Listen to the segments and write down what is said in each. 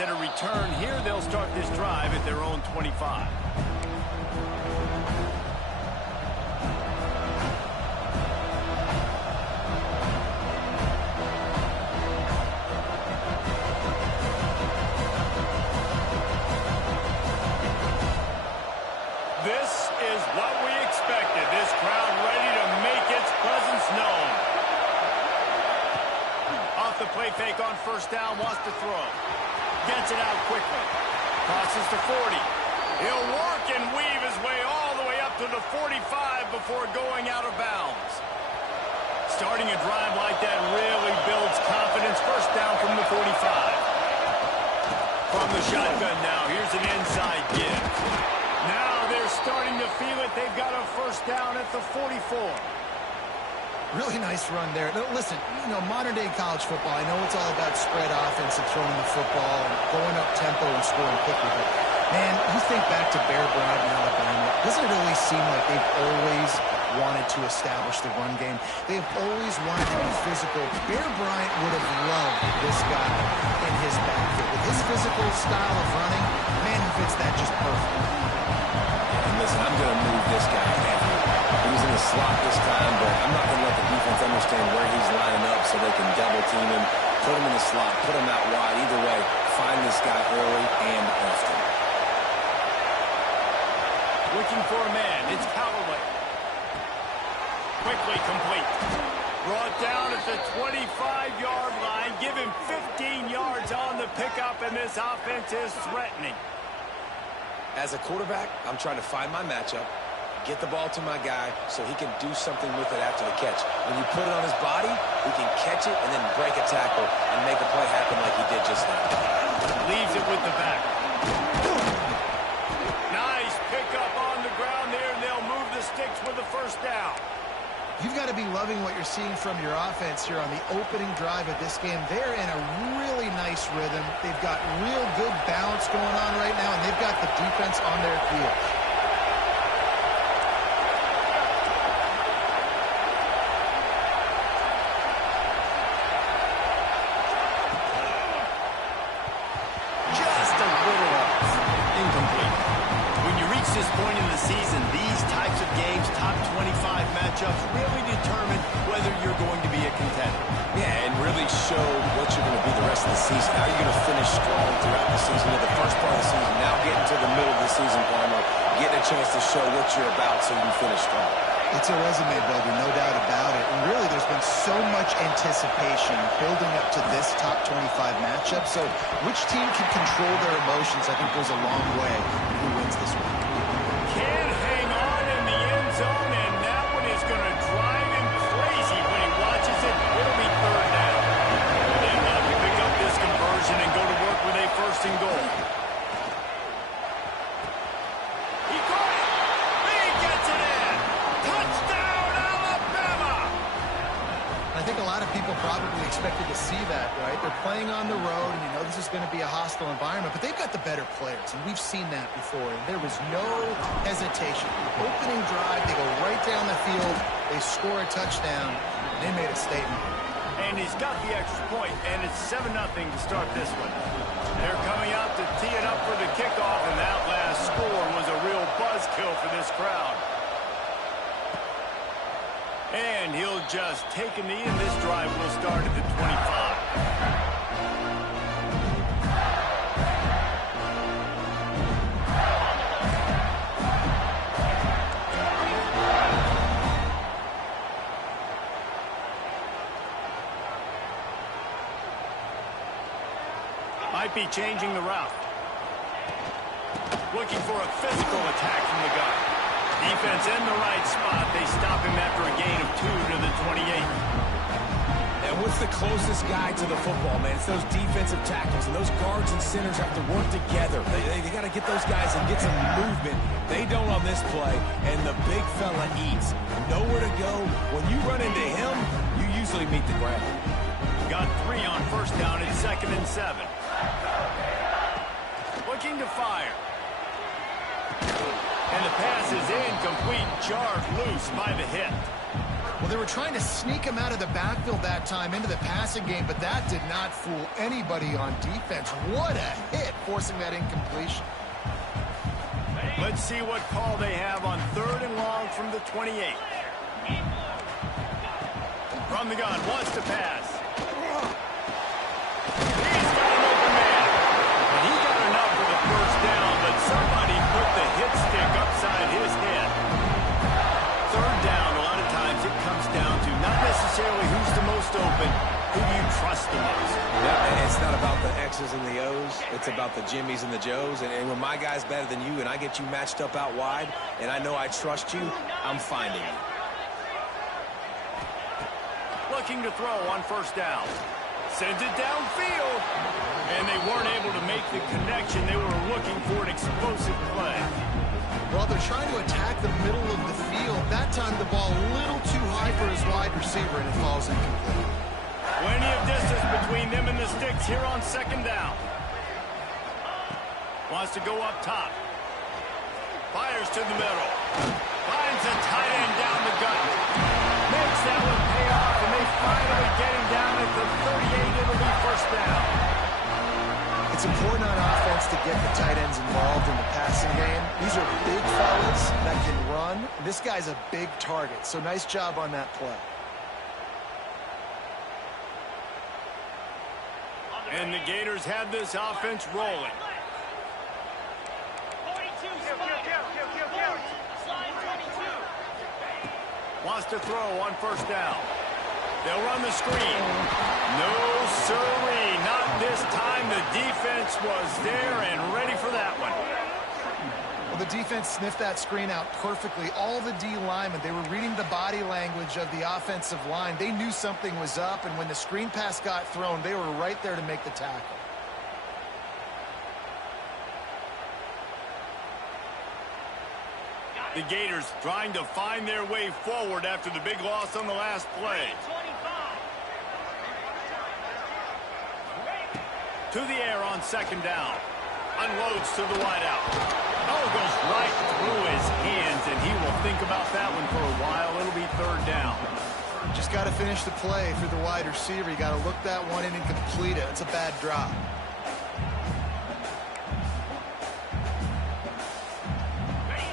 instead of return. Here they'll start this drive at their own 25. This is what we expected. This crowd ready to make its presence known. Off the play fake on first down, wants to throw. Gets it out quickly. Crosses to 40. He'll work and weave his way all the way up to the 45 before going out of bounds. Starting a drive like that really builds confidence. First down from the 45. From the shotgun now, here's an inside give. Now they're starting to feel it. They've got a first down at the 44. Really nice run there. Now, listen, you know, modern-day college football, I know it's all about spread offense and throwing the football and going up tempo and scoring quickly, but, man, you think back to Bear Bryant in Alabama, doesn't it really seem like they've always wanted to establish the run game? They've always wanted to be physical. Bear Bryant would have loved this guy in his backfield. With his physical style of running, man, he fits that just perfect. And listen, I'm going to move this guy heavy. He was in the slot this time, but I'm not going to let the defense understand where he's lining up so they can double team him, put him in the slot, put him out wide. Either way, find this guy early and often. Looking for a man. It's Callaway. Quickly complete. Brought down at the 25-yard line. Give him 15 yards on the pickup, and this offense is threatening. As a quarterback, I'm trying to find my matchup, get the ball to my guy so he can do something with it after the catch. When you put it on his body, he can catch it and then break a tackle and make a play happen like he did just now. Leaves it with the back. Nice pickup on the ground there, and they'll move the sticks with the first down. You've got to be loving what you're seeing from your offense here on the opening drive of this game. They're in a really nice rhythm. They've got real good balance going on right now, and they've got the defense on their heels. Just a little off. Incomplete. When you reach this point in the season, these types of games, top 25 matchups, really determine whether you're going to be a contender. Yeah, and really show what you're going to be the rest of the season. How you're going to finish strong throughout the season. At the first part of the season, now getting to the middle of the season, Palmer, getting a chance to show what you're about so you can finish strong. It's a resume builder, no doubt about it. And really, there's been so much anticipation building up to this top 25 matchup. So which team can control their emotions, I think, goes a long way in who wins this one. Can hang on in the end zone, and that one is going to drive him crazy when he watches it. It'll be third down. They'll have to pick up this conversion and go to work with a first and goal. He caught it. He gets it in. Touchdown, Alabama! I think a lot of people probably expected to see that, right? They're playing on the road, and you know this is going to be a hostile environment, but they've got the better players, and we've seen that before. And there was no hesitation. Opening drive, they go right down the field, they score a touchdown, and they made a statement. And he's got the extra point, and it's 7-0 to start this one. They're coming out to tee it up for the kickoff, and that last score was a real buzzkill for this crowd. And he'll just take a knee, and this drive will start at the 25. Might be changing the route. Looking for a physical attack from the gun. Defense in the right spot. They stop him after a gain of 2 to the 28. And what's the closest guy to the football, man? It's those defensive tackles, and those guards and centers have to work together. They got to get those guys and get some movement. They don't on this play, and the big fella eats. Nowhere to go. When you run into him, you usually meet the ground. Got 3 on first down at 2nd and 7. Looking to fire. And the pass is incomplete, jarred loose by the hit. Well, they were trying to sneak him out of the backfield that time into the passing game, but that did not fool anybody on defense. What a hit, forcing that incompletion. Let's see what call they have on 3rd and long from the 28. From the gun, wants to pass. He's got an open man. And he got enough for the first down, but somebody put the hit stick upside his head. 3rd down, a lot of times it comes down to not necessarily who's the most open, who do you trust the most? Yeah, it's not about the X's and the O's. It's about the Jimmys and the Joes. And when my guy's better than you and I get you matched up out wide and I know I trust you, I'm finding you. Looking to throw on 1st down. Sends it downfield. And they weren't able to make the connection. They were looking for an explosive play. Well, they're trying to attack the middle of the field. That time the ball a little too high for his wide receiver, and it falls incomplete. Plenty of distance between them and the sticks here on 2nd down. Wants to go up top. Fires to the middle. Finds a tight end down the gut. Makes that one pay off, and they finally get him down at the 38. It'll be 1st down. It's important on offense to get the tight ends involved in the passing game. These are big fellas that can run. This guy's a big target, so nice job on that play. And the Gators have this offense rolling. Wants to throw on 1st down. They'll run the screen. No, sirree, not this time. The defense was there and ready for that one. Well, the defense sniffed that screen out perfectly. All the D linemen, they were reading the body language of the offensive line. They knew something was up, and when the screen pass got thrown, they were right there to make the tackle. The Gators trying to find their way forward after the big loss on the last play. To the air on 2nd down. Unloads to the wideout. Oh, goes right through his hands, and he will think about that one for a while. It'll be 3rd down. Just got to finish the play for the wide receiver. You got to look that one in and complete it. It's a bad drop.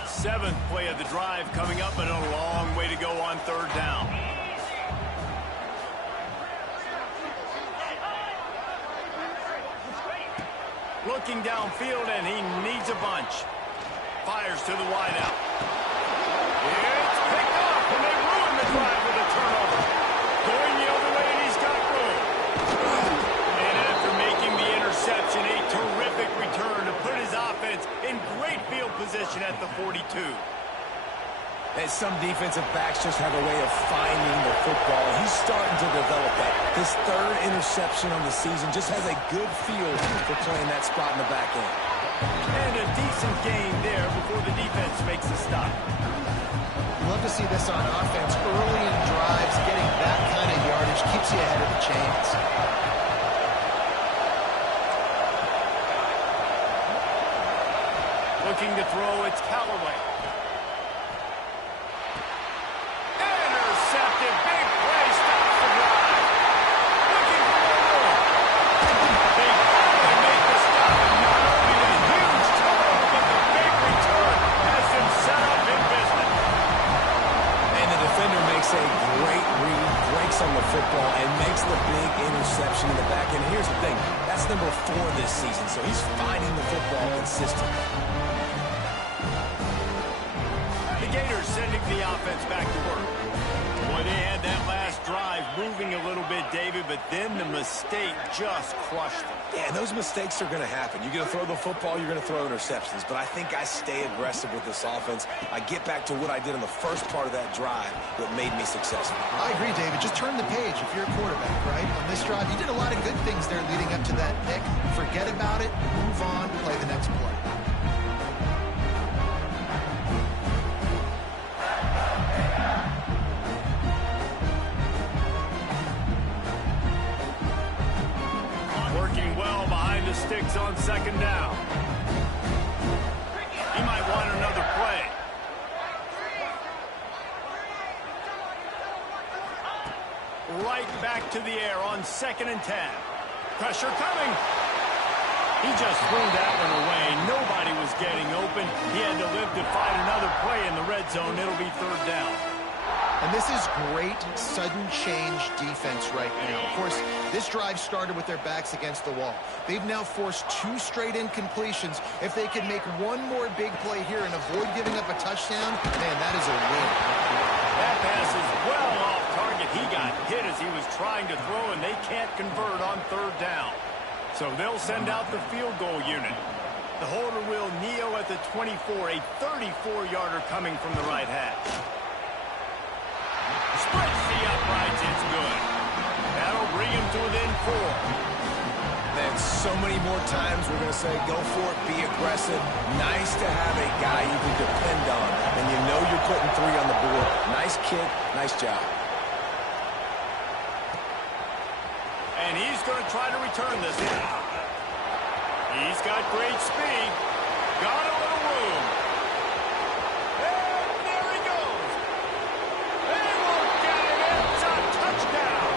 Seventh play of the drive coming up, and a long way to go on 3rd down. Looking downfield, and he needs a bunch. Fires to the wideout. It's picked up, and they ruin the drive with a turnover. Going the other way, and he's got room. And after making the interception, a terrific return to put his offense in great field position at the 42. And some defensive backs just have a way of finding the football. He's starting to develop that. His 3rd interception on the season just has a good feel for playing that spot in the back end. And a decent gain there before the defense makes a stop. Love to see this on offense. Early in drives, getting that kind of yardage keeps you ahead of the chains. Looking to throw, it's Callaway. Intercepted, big play, stops the drive. Looking for more. They finally make the stop, and not only a huge turnover, but the big return has them set up in business. And the defender makes a great read, breaks on the football, and makes the big interception in the back end. Here's the thing, that's number 4 this season, so he's finding the football consistently. The Gators sending the offense back to work. Boy, they had that last drive moving a little bit, David, but then the mistake just crushed them. Yeah, those mistakes are going to happen. You're going to throw the football, you're going to throw interceptions. But I think I stay aggressive with this offense. I get back to what I did in the first part of that drive that made me successful. I agree, David. Just turn the page if you're a quarterback, right? On this drive, you did a lot of good things there leading up to that pick. Forget about it, move on, play the next play. Working well behind the sticks on 2nd down. He might want another play. to the air on 2nd and 10. Pressure coming. He just threw that one away. Nobody was getting open. He had to live to fight another play in the red zone. It'll be 3rd down. And this is great sudden change defense right now. Of course, this drive started with their backs against the wall. They've now forced 2 straight incompletions. If they can make one more big play here and avoid giving up a touchdown, man, that is a win. That pass is well off target. He got hit as he was trying to throw, and they can't convert on 3rd down. So they'll send out the field goal unit. The holder will kneel at the 24, a 34-yarder coming from the right hash. Spreads the uprights, it's good. That'll bring him to within 4. Man, so many more times we're going to say, go for it, be aggressive. Nice to have a guy you can depend on, and you know you're putting 3 on the board. Nice kick, nice job. And he's going to try to return this one. He's got great speed. Got a little room. And there he goes. They won't get it. It's a touchdown.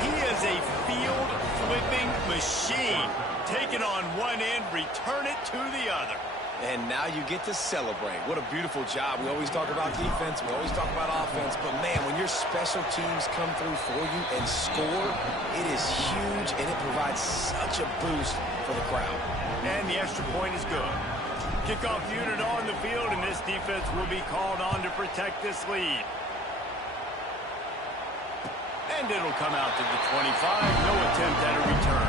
He is a field-flipping machine. Take it on one end, return it to the other. And now you get to celebrate. What a beautiful job. We always talk about defense. We always talk about offense. But, man, when your special teams come through for you and score, it is huge, and it provides such a boost for the crowd. And the extra point is good. Kickoff unit on the field, and this defense will be called on to protect this lead. And it'll come out to the 25. No attempt at a return.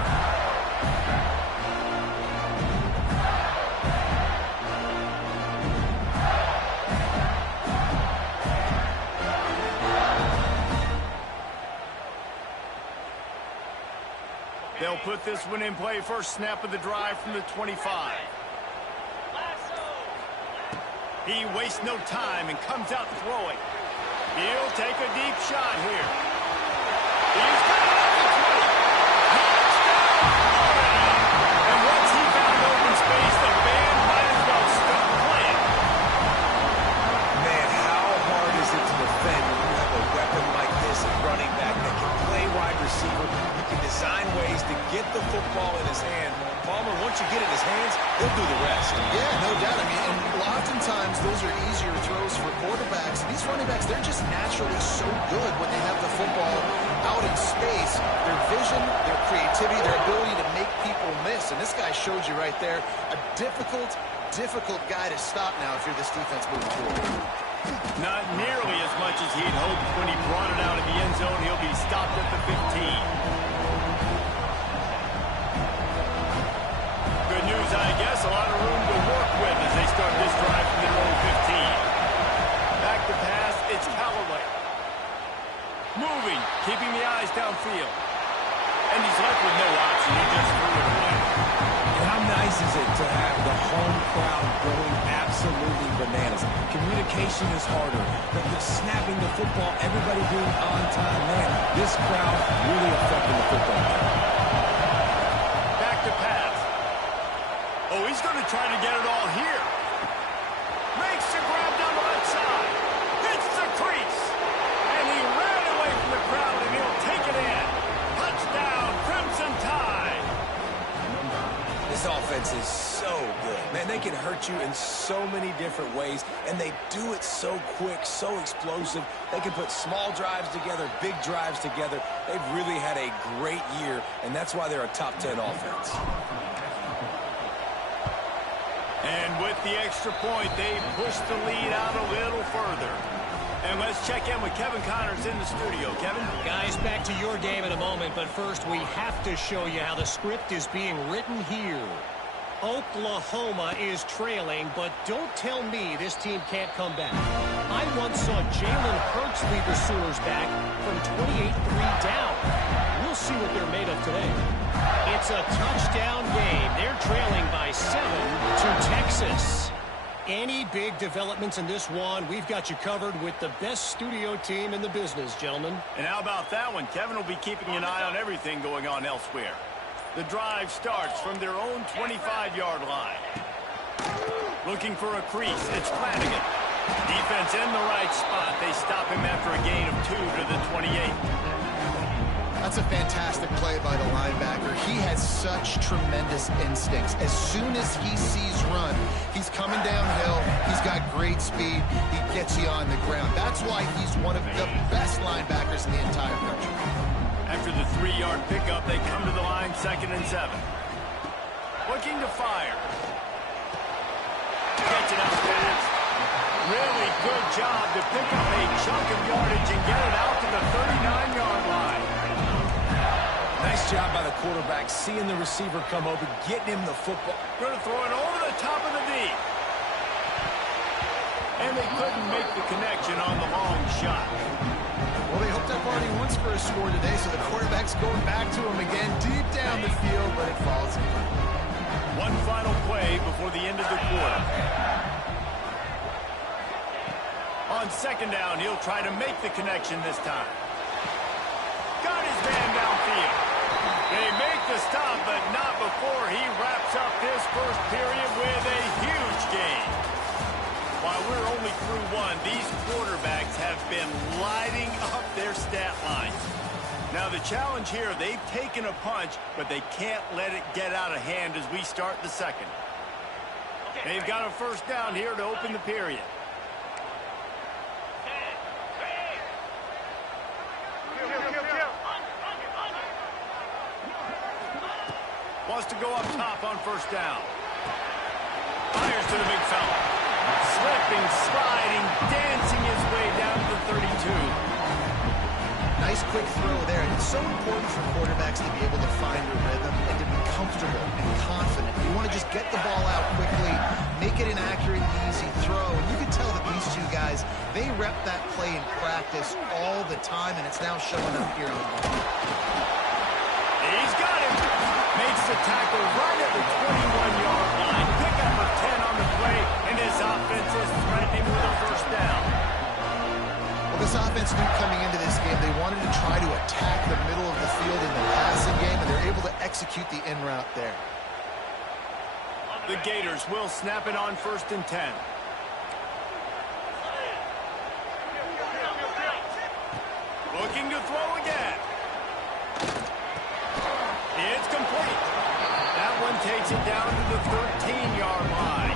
They'll put this one in play. First snap of the drive from the 25. He wastes no time and comes out throwing. He'll take a deep shot here. He's got it at the 20. Touchdown! And once he found open space, the band might as well stop playing. Man, how hard is it to defend when you have a weapon like this at running back that can play wide receiver? You can design ways to get the football in his hand. Palmer, once you get it in his hands, he'll do the rest. Yeah, no doubt. I mean, and oftentimes those are easier throws for quarterbacks. These running backs, they're just naturally so good when they have the football out in space. Their vision, their creativity, their ability to make people miss. And this guy showed you right there, a difficult guy to stop now if you're this defense moving forward. Not nearly as much as he'd hoped when he brought it out of the end zone. He'll be stopped at the 15. Good news, I guess. A lot of room to work with as they start this drive from their own 15. Back to pass, it's Callaway. Moving, keeping the eyes downfield. And he's left with no option. He just threw it away. And how nice is it to have the home crowd going absolutely bananas? Communication is harder. The snapping the football, everybody being on time. Man, this crowd really affecting the football game. Back to pass. Oh, he's going to try to get it all here. Makes the grab down the left side. Hits the crease. And he ran away from the crowd, and he'll take it in. Touchdown, Crimson Tide. This offense is so good. Man, they can hurt you in so many different ways, and they do it so quick, so explosive. They can put small drives together, big drives together. They've really had a great year, and that's why they're a top 10 offense. And with the extra point, they push the lead out a little further. And let's check in with Kevin Connors in the studio. Kevin? Guys, back to your game in a moment, but first we have to show you how the script is being written here. Oklahoma is trailing, but don't tell me this team can't come back. I once saw Jalen Hurts lead the Sooners back from 28-3 down. We'll see what they're made of today. It's a touchdown game. They're trailing by 7 to Texas. Any big developments in this one, we've got you covered with the best studio team in the business, gentlemen. And how about that one? Kevin will be keeping an eye on everything going on elsewhere. The drive starts from their own 25-yard line. Looking for a crease. It's Flanagan. Defense in the right spot. They stop him after a gain of 2 to the 28. That's a fantastic play by the linebacker. He has such tremendous instincts. As soon as he sees run, he's coming downhill. He's got great speed. He gets you on the ground. That's why he's one of the best linebackers in the entire country. After the 3-yard pickup, they come to the line, 2nd and 7. Looking to fire. Gets it out fast. Really good job to pick up a chunk of yardage and get it out to the 39-yard line. Nice job by the quarterback, seeing the receiver come open, getting him the football. Going to throw it over the top of the knee. And they couldn't make the connection on the long shot. Well, they hooked up already once for a score today, so the quarterback's going back to him again deep down the field, but it falls in. One final play before the end of the quarter. On 2nd down, he'll try to make the connection this time. Got his man downfield. They make the stop, but not before he wraps up his first period with a huge gain. While we're only through one, these quarterbacks have been lighting up their stat lines. Now the challenge here, they've taken a punch, but they can't let it get out of hand as we start the second. They've got a 1st down here to open the period. Wants to go up top on 1st down. Fires to the big fella. Slipping, sliding, dancing his way down to the 32. Nice quick throw there. And it's so important for quarterbacks to be able to find a rhythm and to be comfortable and confident. You want to just get the ball out quickly, make it an accurate, easy throw. And you can tell that these two guys, they rep that play in practice all the time, and it's now showing up here on the ball. He's got him. Makes the tackle right at the 21-yard line. Pick up a 10 on the play, and his offense is threatening with a 1st down. Well, this offense knew coming into this game they wanted to try to attack the middle of the field in the passing game, and they're able to execute the in route there. The Gators will snap it on 1st and 10. Looking to throw again. It's complete. That one takes it down to the 13-yard line.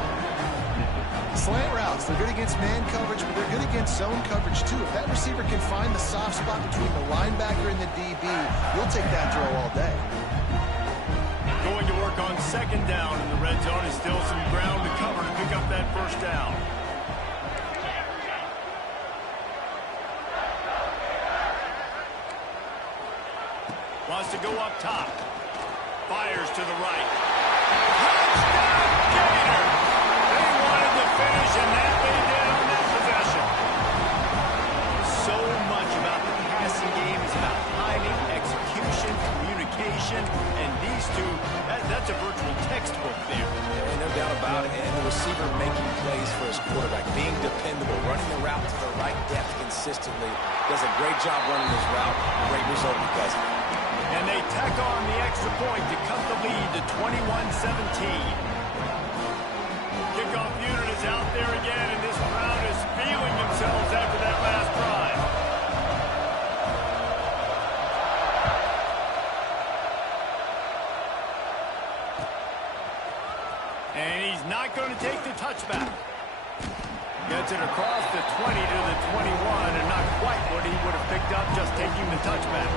Slant routes, they're good against man coverage, but they're good against zone coverage too. If that receiver can find the soft spot between the linebacker and the DB, you'll take that throw all day. Going to work on 2nd down in the red zone. Is still some ground to cover to pick up that 1st down. Wants to go up top. Fires to the right. Touchdown, Gator! They wanted to finish, and that they did on that possession. So much about the passing game is about timing, execution, communication, and these two, that's a virtual textbook there. Yeah, no doubt about it. And the receiver making plays for his quarterback, being dependable, running the route to the right depth consistently. Does a great job running his route. Great result because of it. And they tack on the extra point to cut the lead to 21-17. Kickoff unit is out there again, and this crowd is feeling themselves after that last drive. And he's not going to take the touchback. Gets it across the 20 to the 21, and not quite what he would have picked up just taking the touchback.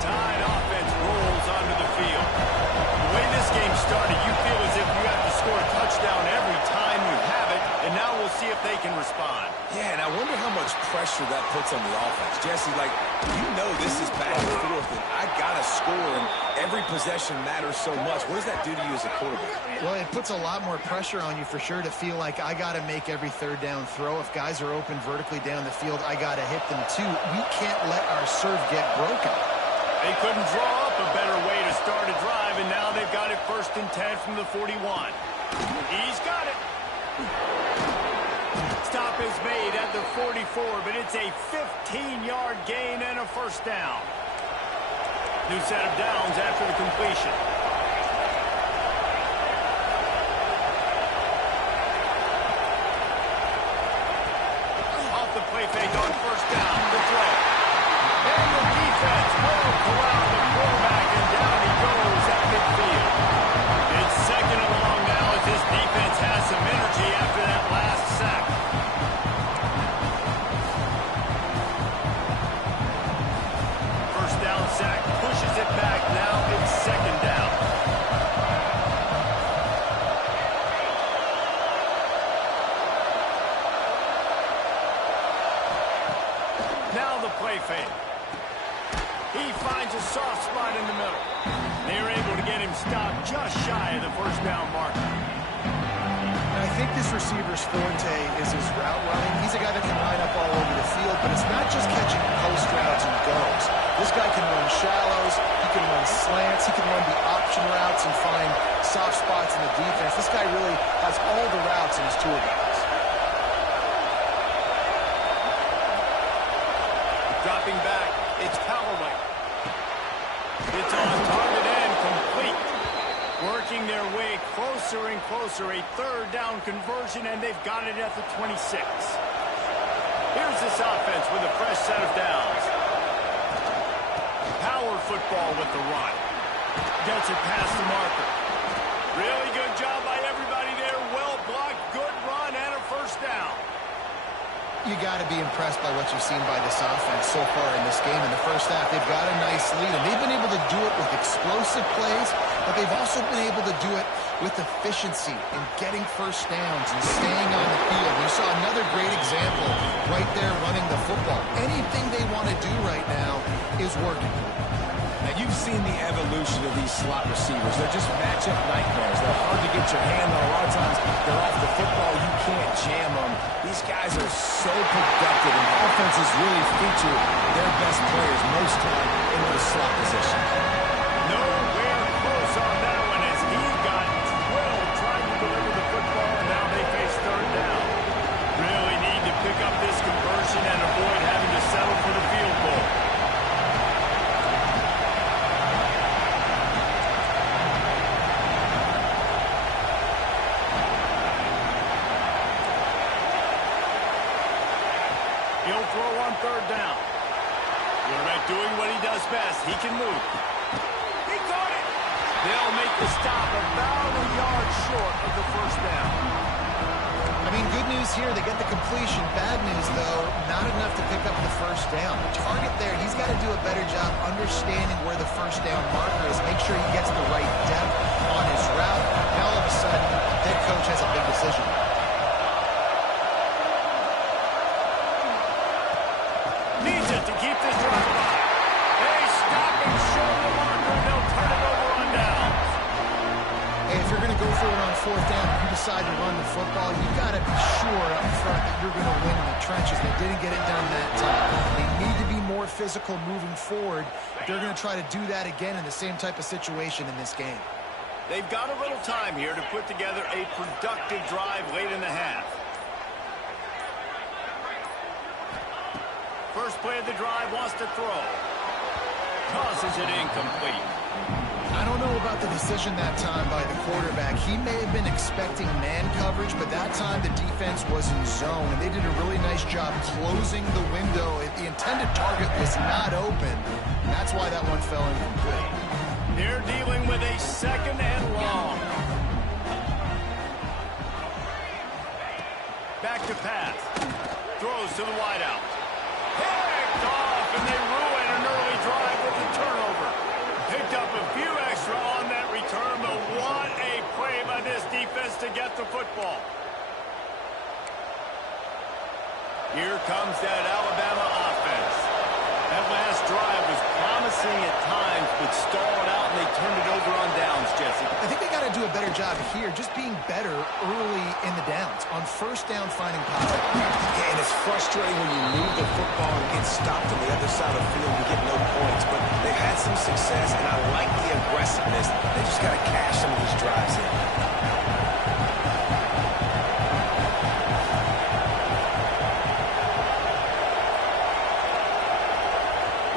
Tide offense rolls onto the field. The way this game started, you feel as if you have to score a touchdown every time you have it, and now we'll see if they can respond. Yeah, and I wonder how much pressure that puts on the offense. Jesse, like, you know this is back and forth, and I got to score, and every possession matters so much. What does that do to you as a quarterback? Well, it puts a lot more pressure on you for sure to feel like I got to make every 3rd down throw. If guys are open vertically down the field, I got to hit them too. We can't let our serve get broken. They couldn't draw up a better way to start a drive, and now they've got it 1st and 10 from the 41. He's got it. Stop is made at the 44, but it's a 15-yard gain and a 1st down. New set of downs after the completion. play fake. He finds a soft spot in the middle. They're able to get him stopped just shy of the first down marker. I think this receiver's forte is his route running. He's a guy that can line up all over the field, but it's not just catching post routes and goes. This guy can run shallows, he can run slants, he can run the option routes and find soft spots in the defense. This guy really has all the routes in his toolbox. Dropping back, it's Callaway. It's on target and complete. Working their way closer and closer, a third down conversion, and they've got it at the 26. Here's this offense with a fresh set of downs. Power football with the run. Gets it past the marker. Really good job by everybody there. Well blocked, good run, and a first down. You got to be impressed by what you've seen by this offense so far in this game. In the first half, they've got a nice lead, and they've been able to do it with explosive plays, but they've also been able to do it with efficiency in getting first downs and staying on the field. You saw another great example right there running the football. Anything they want to do right now is working. Now, you've seen the evolution of these slot receivers. They're just matchup nightmares. They're hard to get your hand on. A lot of times, they're off the football. You can't jam them. These guys are so productive, and offenses really feature their best players most time in those slot positions. Nowhere close on that one as he got 12 trying to deliver the football, and now they face third down. Really need to pick up this conversion and avoid having to settle for the field goal. He'll throw on third down. Quarterback doing what he does best. He can move. He caught it. They'll make the stop about a yard short of the first down. I mean, good news here, they get the completion. Bad news, though, not enough to pick up the first down. The target there, he's got to do a better job understanding where the first down marker is, make sure he gets the right depth on his route. Now, all of a sudden, head coach has a big decision. Needs it to keep this drive alive. They stop and show the marker, and they'll turn it over on downs. Hey, if you're going to go for it on fourth down, if you decide to run the football, you've got to be sure up front that you're going to win in the trenches. They didn't get it done that time. They need to be more physical moving forward. They're going to try to do that again in the same type of situation in this game. They've got a little time here to put together a productive drive late in the half. First play of the drive, wants to throw. Tosses it incomplete. I don't know about the decision that time by the quarterback. He may have been expecting man coverage, but that time the defense was in zone, and they did a really nice job closing the window. The intended target was not open, and that's why that one fell incomplete. They're dealing with a second and long. Back to pass. Throws to the wideout. Picked off, and they ruin an early drive with the turnover. Picked up a few extra on that return, but what a play by this defense to get the football. Here comes that Alabama offense. That last drive was promising at times, but stalled out, and they turned it over on downs, Jesse. I think they got to do a better job here, just being better early in the downs. On first down, finding power. Yeah, and it's frustrating when you move the football and get stopped on the other side of the field and get no points. But they've had some success, and I like the aggressiveness. They just got to cash some of these drives in.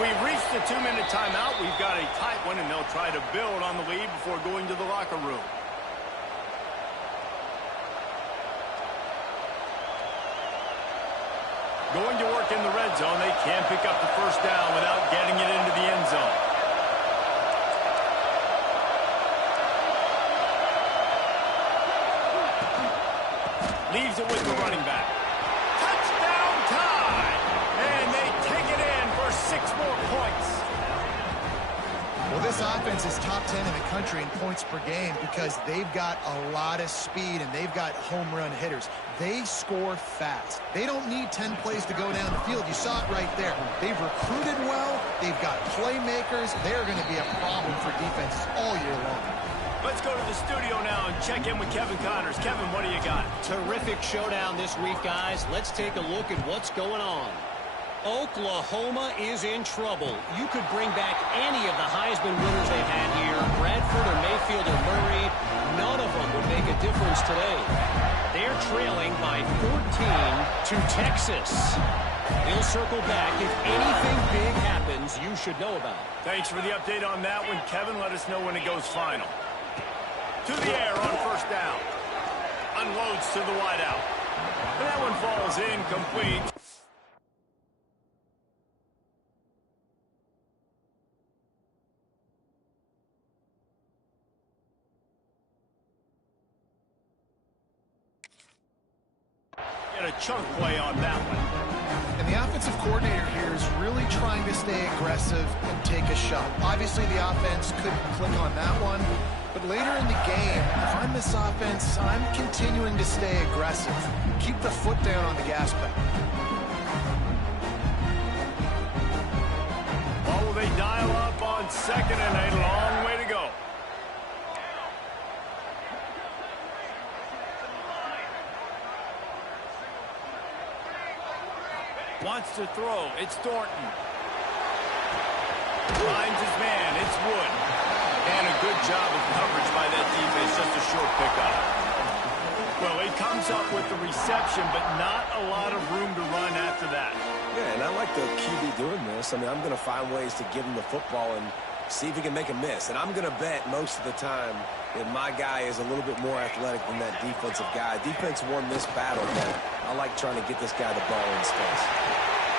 We've reached the 2-minute timeout. We've got a tight one, and they'll try to build on the lead before going to the locker room. Going to work in the red zone. They can pick up the first down without getting it into the end zone. Leaves it with the running back. Touchdown tie! And they take it in for 6 more points. Well, this this offense is top 10 in the country in points per game because they've got a lot of speed and they've got home run hitters. They score fast. They don't need 10 plays to go down the field. You saw it right there. They've recruited well. They've got playmakers. They're going to be a problem for defenses all year long. Let's go to the studio now and check in with Kevin Connors. Kevin, what do you got? Terrific showdown this week, guys. Let's take a look at what's going on. Oklahoma is in trouble. You could bring back any of the Heisman winners they've had here, Bradford or Mayfield or Murray. None of them would make a difference today. They're trailing by 14 to Texas. He'll circle back if anything big happens you should know about. Thanks for the update on that one, Kevin. Let us know when it goes final. To the air on first down. Unloads to the wideout. And that one falls incomplete. A chunk play on that one. And the offensive coordinator here is really trying to stay aggressive and take a shot. Obviously, the offense couldn't click on that one. But later in the game, if I'm this offense, I'm continuing to stay aggressive. Keep the foot down on the gas pedal. Oh, they dial up on second and a long way to go. Wants to throw. It's Thornton. Finds his man. It's Wood. And a good job of coverage by that defense. Just a short pickup. Well, he comes up with the reception, but not a lot of room to run after that. Yeah, and I like the QB doing this. I mean, I'm going to find ways to give him the football and see if he can make a miss. And I'm going to bet most of the time that my guy is a little bit more athletic than that defensive guy. Defense won this battle, but I like trying to get this guy the ball in space.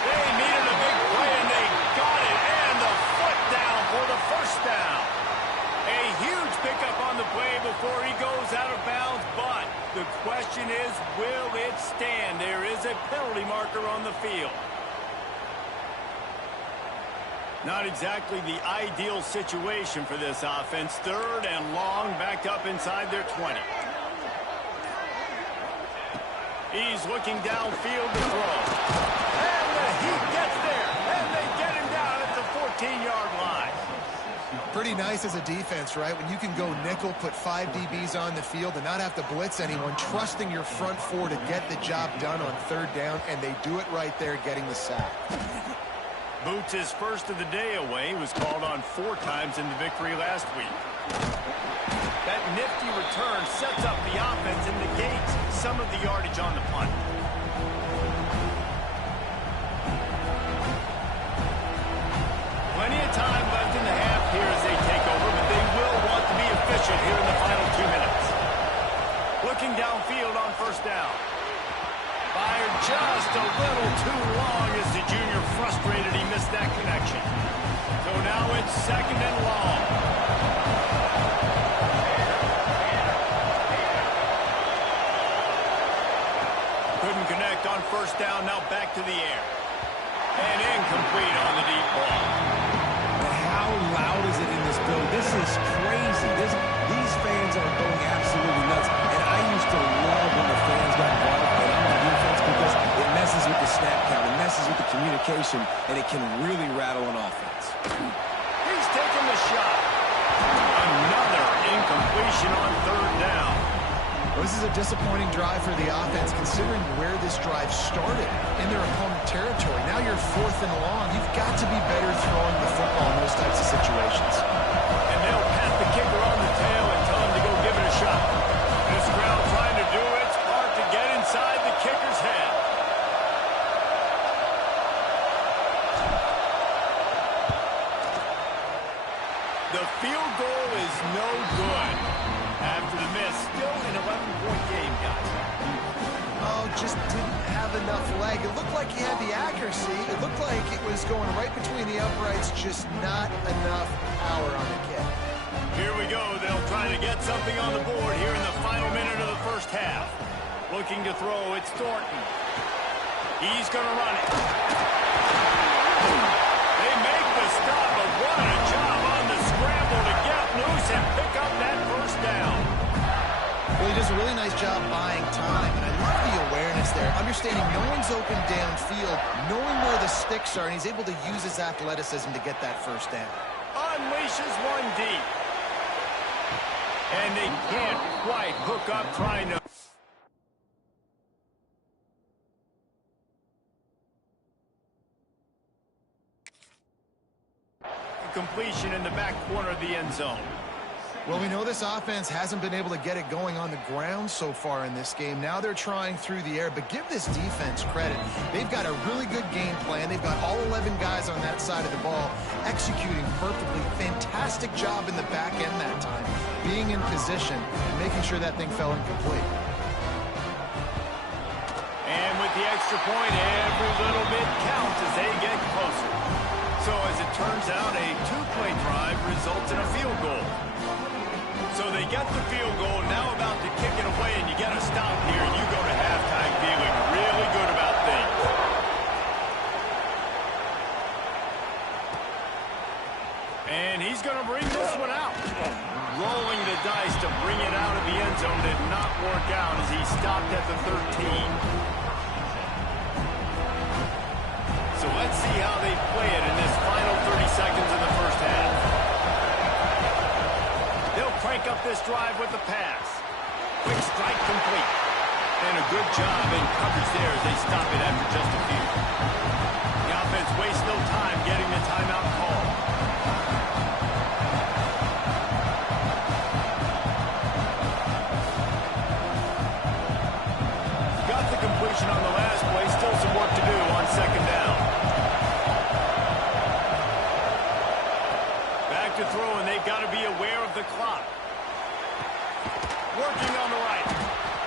They needed a big play, and they got it. And the foot down for the first down. A huge pickup on the play before he goes out of bounds, but the question is, will it stand? There is a penalty marker on the field. Not exactly the ideal situation for this offense. Third and long, backed up inside their 20. He's looking downfield to throw. And the heat gets there. And they get him down at the 14-yard line. Pretty nice as a defense, right? When you can go nickel, put 5 DBs on the field and not have to blitz anyone, trusting your front four to get the job done on third down, and they do it right there, getting the sack. Boots his first of the day away. He was called on 4 times in the victory last week. That nifty return sets up the offense and negates some of the yardage on the punt. Plenty of time left in the half here as they take over, but they will want to be efficient here in the final 2 minutes. Looking downfield on first down. Fired just a little too long as the junior frustrated. He missed that connection. So now it's second and long. Couldn't connect on first down. Now back to the air. And incomplete on the deep ball. How loud is it in this building? This is crazy. These fans are going absolutely nuts. And I used to love when the fans got involved and I'm on defense because it messes with the snap count, it messes with the communication, and it can really rattle an offense. He's taking the shot. Another incompletion on third down. Well, this is a disappointing drive for the offense, considering where this drive started, in their opponent territory. Now you're fourth and long. You've got to be better throwing the football in those types of situations. And they'll pat the kicker on the tail and tell him to go give it a shot. This crowd trying to do its part to get inside the kicker's head. The field goal is no good. After the miss, still an 11-point game, guys. Oh, just didn't have enough leg. It looked like he had the accuracy. It looked like it was going right between the uprights, just not enough power on the kick. Here we go. They'll try to get something on the board here in the final minute of the first half. Looking to throw, it's Thornton. He's going to run it. They make the stop, but what a job on the scramble and pick up that first down. Well, he does a really nice job buying time, and I love the awareness there, understanding no one's open downfield, knowing where the sticks are, and he's able to use his athleticism to get that first down. Unleashes one deep. And they can't quite hook up trying to... completion in the back corner of the end zone. Well, we know this offense hasn't been able to get it going on the ground so far in this game. Now they're trying through the air, but give this defense credit. They've got a really good game plan. They've got all 11 guys on that side of the ball executing perfectly. Fantastic job in the back end that time, being in position and making sure that thing fell incomplete. And with the extra point, every little bit counts as they get closer. So as it turns out, a two-play drive results in a field goal. So they get the field goal, now about to kick it away, and you get a stop here, and you go to halftime feeling really good about things. And he's going to bring this one out. Rolling the dice to bring it out of the end zone did not work out as he stopped at the 13. So let's see how they play it in this final 30 seconds of the first half. They'll crank up this drive with the pass. Quick strike complete. And a good job in coverage there as they stop it after just a few. The offense wastes no time getting the timeout call. Got the completion on the last play. Still some work to do on second down. To throw, and they've got to be aware of the clock. Working on the right.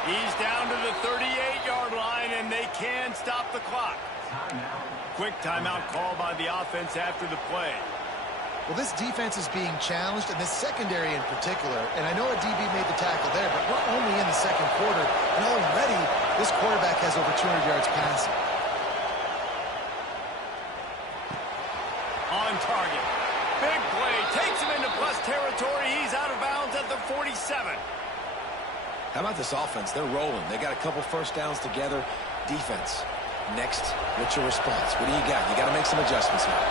He's down to the 38-yard line, and they can stop the clock. Quick timeout call by the offense after the play. Well, this defense is being challenged, and this secondary in particular. And I know a DB made the tackle there, but we're only in the second quarter, and already this quarterback has over 200 yards passing. On target. Big play. Takes him into plus territory. He's out of bounds at the 47. How about this offense? They're rolling. They got a couple first downs together. Defense. Next, what's your response? What do you got? You got to make some adjustments here.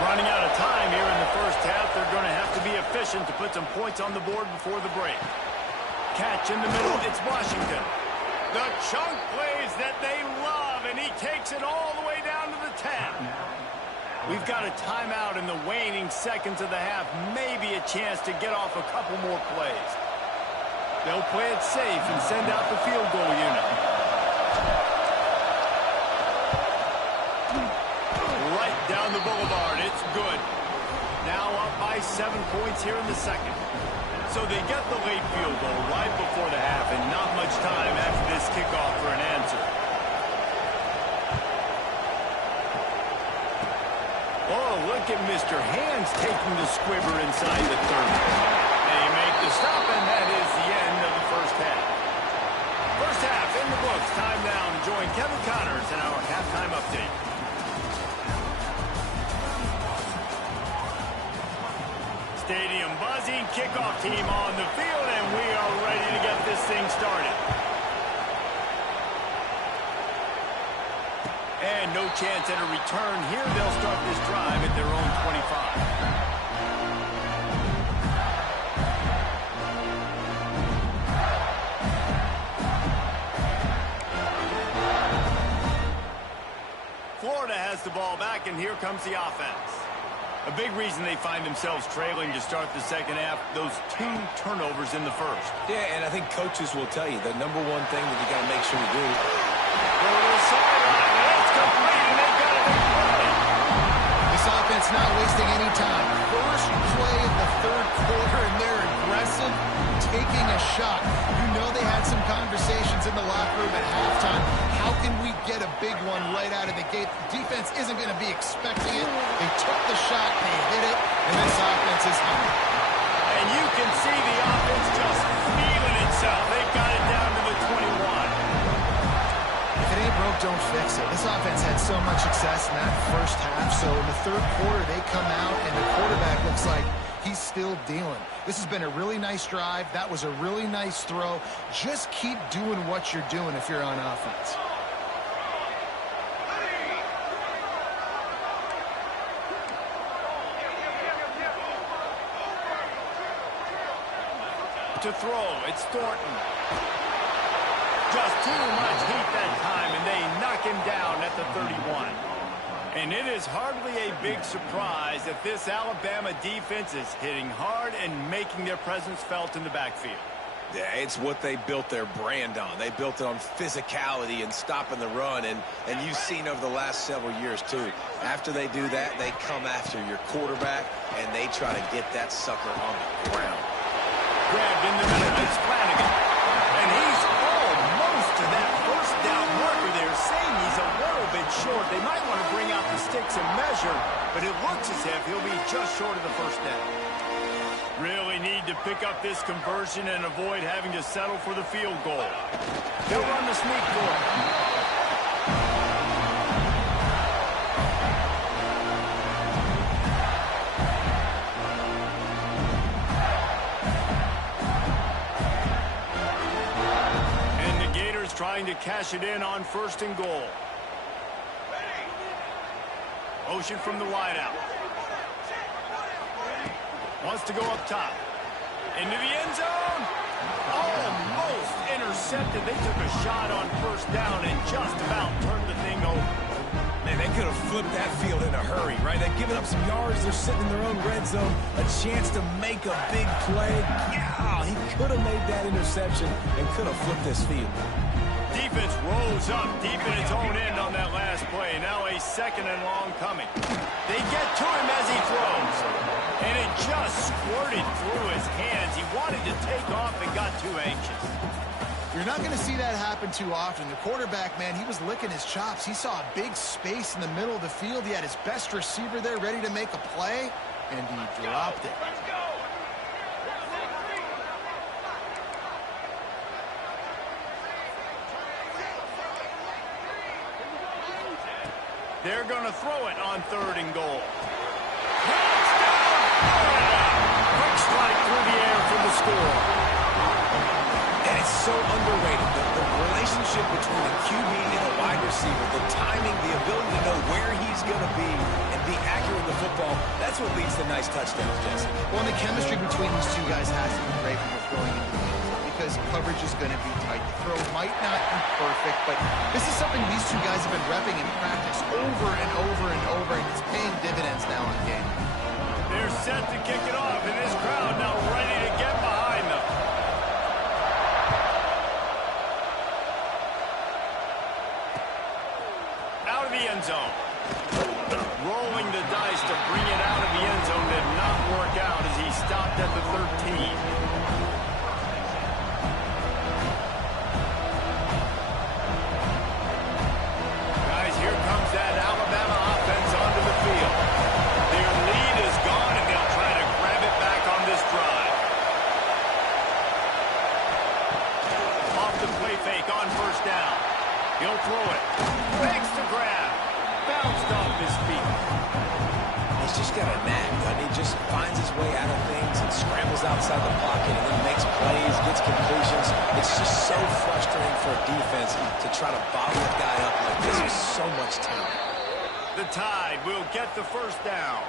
Running out of time here in the first half. They're going to have to be efficient to put some points on the board before the break. Catch in the middle. It's Washington. The chunk plays that they love, and he takes it all the way down to the 10. We've got a timeout in the waning seconds of the half. Maybe a chance to get off a couple more plays. They'll play it safe and send out the field goal unit. Right down the boulevard. It's good. Now up by 7 points here in the second. So they get the late field goal right before the half, and not much time after this kickoff for an answer. Oh, look at Mr. Hands taking the squibber inside the 30. They make the stop, and that is the end of the first half. First half in the books. Time now to join Kevin Connors in our halftime update. Stadium buzzing, kickoff team on the field, and we are ready to get this thing started. And no chance at a return here. They'll start this drive at their own 25. Florida has the ball back, and here comes the offense. A big reason they find themselves trailing to start the second half, those 2 turnovers in the first. Yeah, and I think coaches will tell you the number one thing that you got to make sure you do. Go to the sideline, and it's complete, and they've got it in play. This offense not wasting any time. First play of the third quarter, and they're aggressive, taking a shot. You know they had some conversations in the locker room at halftime. How can we get a big one right out of the gate? The defense isn't going to be expecting it. They took the shot, they hit it, and this offense is hot. And you can see the offense just feeling itself. They've got it down to the 21. If it ain't broke, don't fix it. This offense had so much success in that first half, so in the third quarter, they come out, and the quarterback looks like he's still dealing. This has been a really nice drive. That was a really nice throw. Just keep doing what you're doing if you're on offense. To throw, it's Thornton. Just too much heat that time, and they knock him down at the 31. And it is hardly a big surprise that this Alabama defense is hitting hard and making their presence felt in the backfield. Yeah, it's what they built their brand on. They built it on physicality and stopping the run, and you've seen over the last several years, too. After they do that, they come after your quarterback, and they try to get that sucker on the ground. Grabbed in the middle, it's Flanagan. And he's almost to that first down marker there, saying he's a little bit short. They might want to bring out the sticks and measure, but it looks as if he'll be just short of the first down. Really need to pick up this conversion and avoid having to settle for the field goal. They'll run the sneak for it. Trying to cash it in on 1st and goal. Motion from the wideout. Wants to go up top. Into the end zone. Almost intercepted. They took a shot on 1st down and just about turned the thing over. Man, they could have flipped that field in a hurry, right? They've given up some yards. They're sitting in their own red zone. A chance to make a big play. Yeah, he could have made that interception and could have flipped this field. Defense rolls up deep in its own end on that last play. Now a 2nd and long coming. They get to him as he throws. And it just squirted through his hands. He wanted to take off and got too anxious. You're not going to see that happen too often. The quarterback, man, he was licking his chops. He saw a big space in the middle of the field. He had his best receiver there ready to make a play, and he dropped it. They're going to throw it on 3rd and goal. Touchdown! Quick strike through the air for the score. And it's so underrated. The relationship between the QB and the wide receiver, the timing, the ability to know where he's going to be and be accurate with the football, that's what leads to nice touchdowns, Jesse. Well, and the chemistry between these two guys has to be great when we're throwing into the end zone because coverage is going to be tight. The throw might not be perfect, but this is something these two guys have been repping in practice over and over and over, and it's paying dividends now in game. They're set to kick it off, and this crowd now ready to get behind them. Out of the end zone. Rolling the dice to bring it out of the end zone did not work out as he stopped at the 13. That Alabama offense onto the field. Their lead is gone, and they'll try to grab it back on this drive. Off the play fake on 1st down. He'll throw it. Fakes to grab. Bounced off his feet. He's just got a knack. He just finds his way out of things and scrambles outside the pocket and then makes plays, gets completions. It's just so frustrating for a defense to try to bottle a guy up like this with so much talent. The Tide will get the 1st down.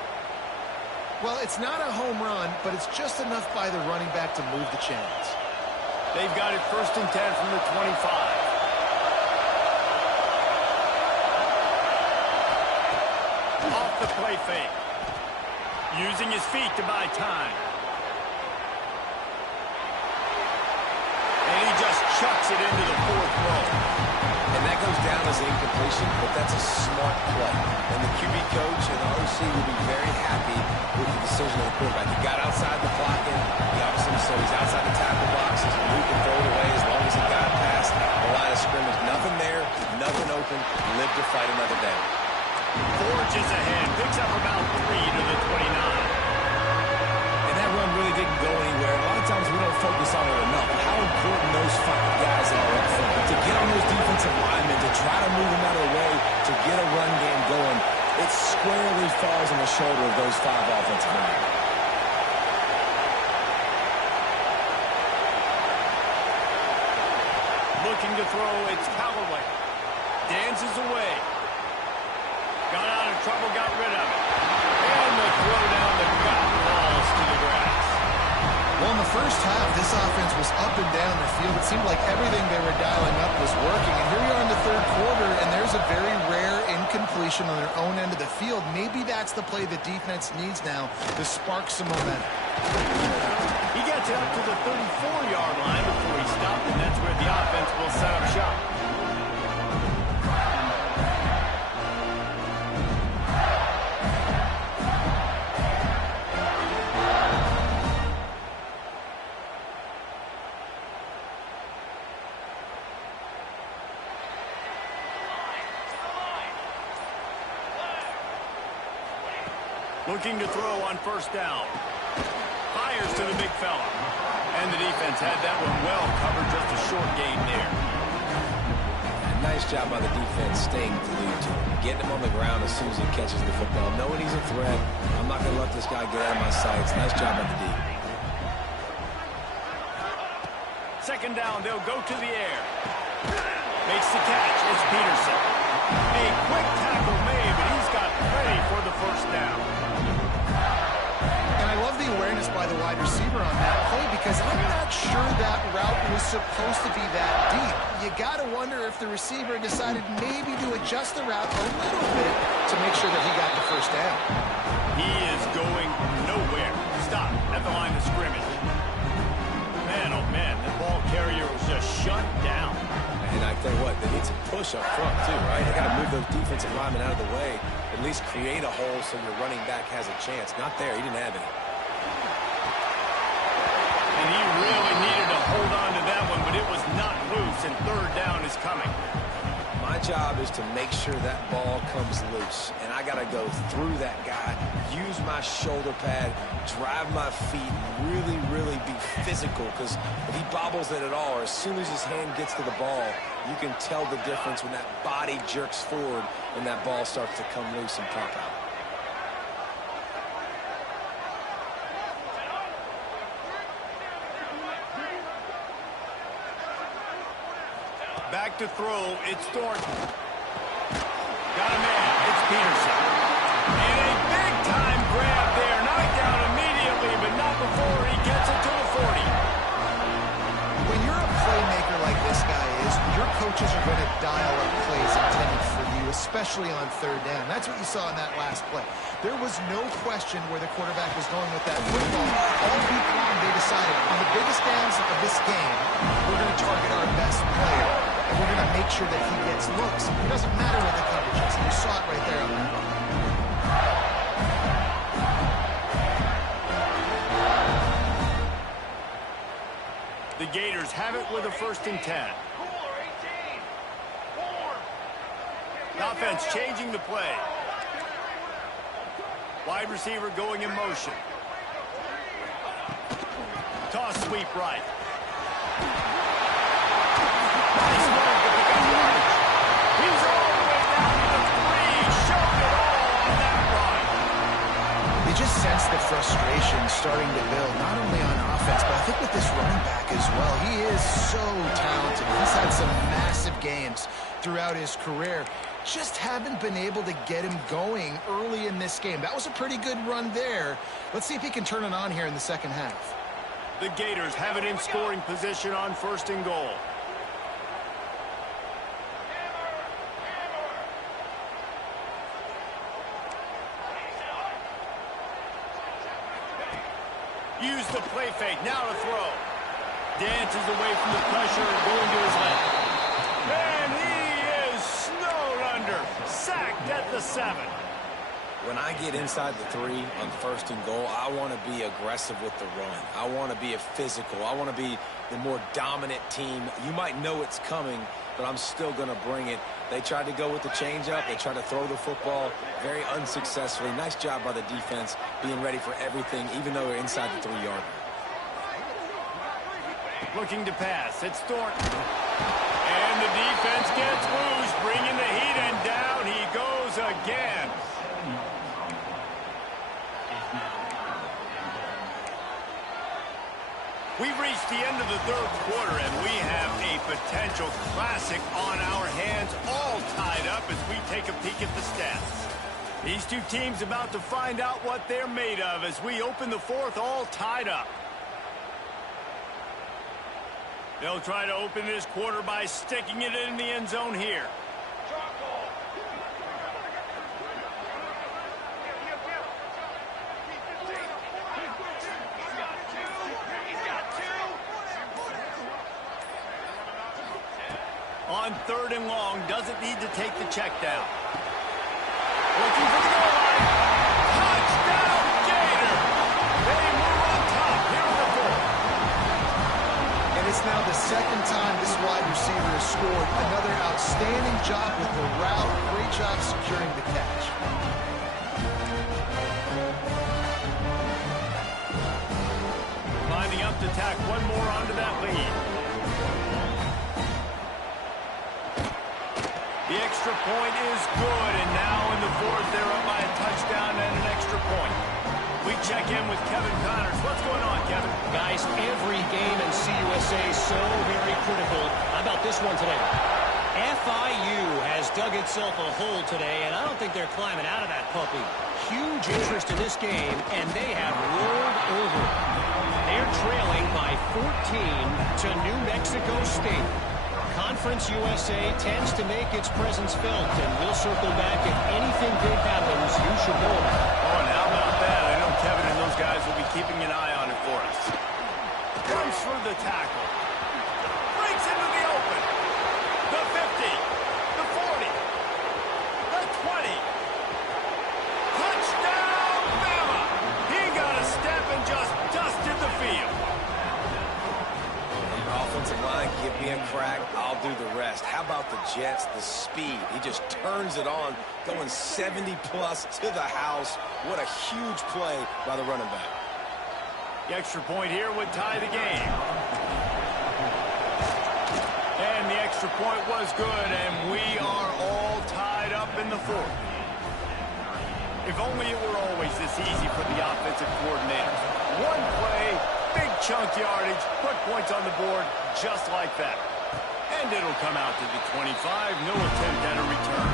Well, it's not a home run, but it's just enough by the running back to move the chains. They've got it 1st and 10 from the 25. Off the play fake. Using his feet to buy time. And he just chucks it into the 4th row. And that goes down as an incompletion, but that's a smart play. And the QB coach and the OC will be very happy with the decision of the quarterback. He got outside the pocket. He obviously so he's outside the tackle box. He can throw it away as long as he got past the line of scrimmage. Nothing there, nothing open. Live to fight another day. Forges ahead, picks up about 3 to the 29. And that run really didn't go anywhere. A lot of times we don't focus on it enough. How important those 5 guys are up front. To get on those defensive linemen, to try to move them out of the way, to get a run game going, it squarely falls on the shoulder of those 5 offensive linemen. Looking to throw, it's Callaway. Dances away. Got out of trouble, got rid of it. And the throw down the gut falls to the grass. Well, in the first half, this offense was up and down the field. It seemed like everything they were dialing up was working. And here we are in the third quarter, and there's a very rare incompletion on their own end of the field. Maybe that's the play the defense needs now to spark some momentum. He gets it up to the 34-yard line before he stopped, and that's where the offense will set up shop. Looking to throw on first down. Fires to the big fella. And the defense had that one well covered, just a short gain there. Nice job by the defense staying glued to him. Getting him on the ground as soon as he catches the football. Knowing he's a threat. I'm not going to let this guy get out of my sights. Nice job by the D. Second down, they'll go to the air. Makes the catch. It's Peterson. A quick tackle made, but he's got plenty for the first down. And I love the awareness by the wide receiver on that play because I'm not sure that route was supposed to be that deep. You got to wonder if the receiver decided maybe to adjust the route a little bit to make sure that he got the first down. He is going nowhere. Stop at the line of scrimmage. Man, oh man, the ball carrier was just shut down. And I tell you what, they need some push up front too, right? They got to move those defensive linemen out of the way, at least create a hole so your running back has a chance. Not there. He didn't have any. And he really needed to hold on to that one, but it was not loose, and third down is coming. My job is to make sure that ball comes loose, and I got to go through that guy, use my shoulder pad, drive my feet, really, really be physical, because if he bobbles it at all, or as soon as his hand gets to the ball, you can tell the difference when that body jerks forward and that ball starts to come loose and pop out. Back to throw, it's Thornton. Got a man, it's Peterson. And a big-time grab there, knocked down immediately, but not before he gets it to the 40. When you're a playmaker like this guy is, your coaches are going to dial up plays intended for you, especially on third down. That's what you saw in that last play. There was no question where the quarterback was going with that football. All week long, they decided on the biggest downs of this game, we're going to target our best player. And we're going to make sure that he gets looks. It doesn't matter what the coverage is. You saw it right there on that one. The Gators have it with a 1st and 10. The offense changing the play. Wide receiver going in motion. Toss sweep right. Nice move to pick up yardage. He's all the way down to the 3. Showed it all on that run. You just sense the frustration starting to build, not only on offense, but I think with this running back as well. He is so talented. He's had some massive games throughout his career. Just haven't been able to get him going early in this game. That was a pretty good run there. Let's see if he can turn it on here in the second half. The Gators have it in scoring position on 1st and goal. Use the play fake, now to throw. Dances away from the pressure, going to his left. And he is snowed under. Sacked at the 7. When I get inside the 3 on 1st and goal, I want to be aggressive with the run. I want to be a physical. I want to be the more dominant team. You might know it's coming, but I'm still going to bring it. They tried to go with the changeup. They tried to throw the football very unsuccessfully. Nice job by the defense being ready for everything, even though they're inside the 3-yard. Looking to pass. It's Thornton. And the defense gets loose, bringing the heat, and down he goes again. We've reached the end of the third quarter, and we have a potential classic on our hands, all tied up as we take a peek at the stats. These two teams about to find out what they're made of as we open the fourth, all tied up. They'll try to open this quarter by sticking it in the end zone here. On third and long, doesn't need to take the check down. Looking for the goal line. Touchdown, Gator! They move on top here in the fourth. And it's now the second time this wide receiver has scored. Another outstanding job with the route. Great job securing the catch. Lining up to tack one more onto that lead. The extra point is good, and now in the fourth, they're up by a touchdown and an extra point. We check in with Kevin Connors. What's going on, Kevin? Guys, every game in CUSA is so very critical. How about this one today? FIU has dug itself a hole today, and I don't think they're climbing out of that puppy. Huge interest in this game, and they have rolled over. They're trailing by 14 to New Mexico State. Conference USA tends to make its presence felt, and we'll circle back if anything big happens you should know about. Oh, and how about that? I know Kevin and those guys will be keeping an eye on it for us. Comes for the tackle. Breaks into the open. The 50. The 40. The 20. Touchdown, Bama! He got a step and just dusted the field. Offensive line, give me a crack, I'll do the rest. How about the Jets, the speed? He just turns it on, going 70-plus to the house. What a huge play by the running back. The extra point here would tie the game. And the extra point was good, and we are all tied up in the fourth. If only it were always this easy for the offensive coordinator. One play, big chunk yardage, put points on the board just like that. And it'll come out to the 25, no attempt at a return.